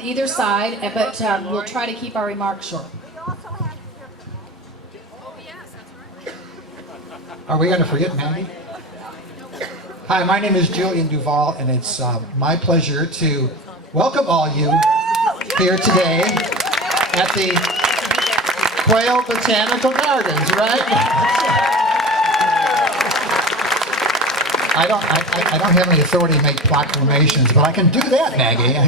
either side, but we'll try to keep our remarks short. Are we going to forget Maggie? Hi, my name is Julian Duvall, and it's my pleasure to welcome all you here today at the Quail Botanical Gardens, right? I don't have any authority to make proclamations, but I can do that, Maggie.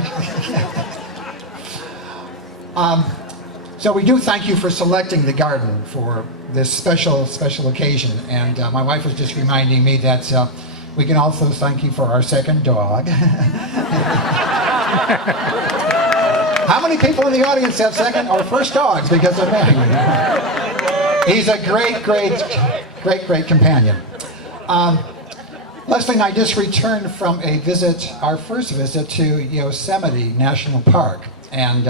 So we do thank you for selecting the garden for this special occasion, and my wife was just reminding me that we can also thank you for our second dog. How many people in the audience have second or first dogs because of Maggie? He's a great companion. Leslie and I just returned from a visit, our first visit to Yosemite National Park, and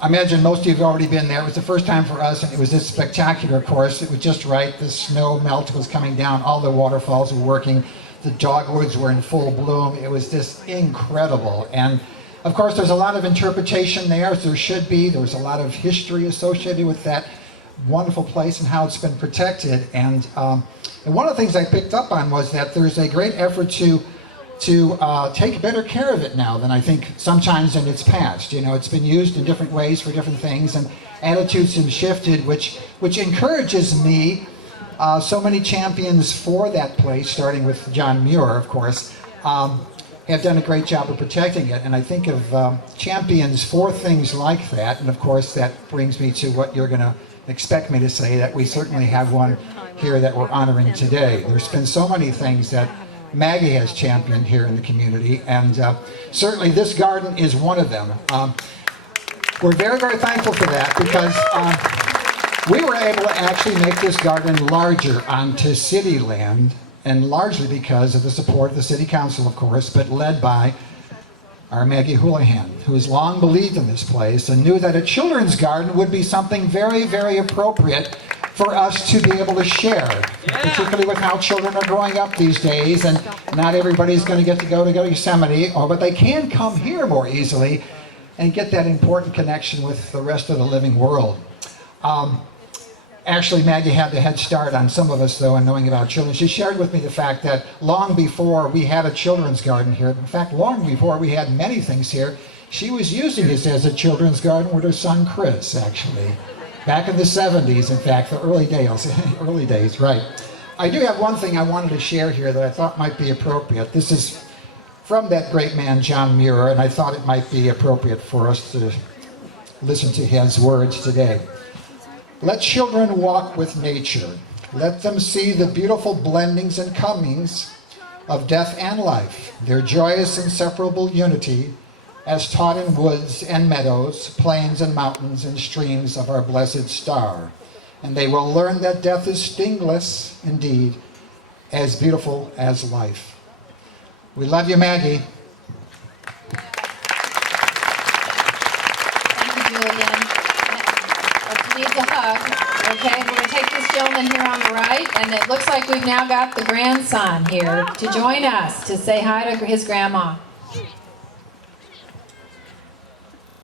I imagine most of you have already been there. It was the first time for us, and it was just spectacular, of course. It was just right. The snow melt was coming down. All the waterfalls were working. The dogwoods were in full bloom. It was just incredible. And, of course, there's a lot of interpretation there, as there should be. There's a lot of history associated with that wonderful place and how it's been protected. And one of the things I picked up on was that there's a great effort to take better care of it now than I think sometimes in its past. It's been used in different ways for different things, and attitudes have shifted, which encourages me. So many champions for that place, starting with John Muir, of course, have done a great job of protecting it. And I think of champions for things like that, and of course that brings me to what you're going to expect me to say, that we certainly have one here that we're honoring today. There's been so many things that Maggie has championed here in the community, and certainly this garden is one of them. We're very thankful for that, because we were able to actually make this garden larger onto city land, and largely because of the support of the City Council, of course, but led by our Maggie Houlihan, who has long believed in this place and knew that a children's garden would be something very appropriate for us to be able to share, particularly with how children are growing up these days, and not everybody's going to get to go to Yosemite, but they can come here more easily and get that important connection with the rest of the living world. Actually, Maggie had the head start on some of us, though, in knowing about children. She shared with me the fact that long before we had a children's garden here, in fact, long before we had many things here, she was using this as a children's garden with her son, Chris, actually. Back in the 70s, in fact, the early days, right. I do have one thing I wanted to share here that I thought might be appropriate. This is from that great man, John Muir, and I thought it might be appropriate for us to listen to his words today. Let children walk with nature. Let them see the beautiful blendings and comings of death and life, their joyous inseparable unity, as taught in woods and meadows, plains and mountains and streams of our blessed star. And they will learn that death is stingless, indeed, as beautiful as life. We love you, Maggie. Thank you, Julian. Let's leave the hug. Okay, we're going to take this gentleman here on the right, and it looks like we've now got the grandson here to join us to say hi to his grandma.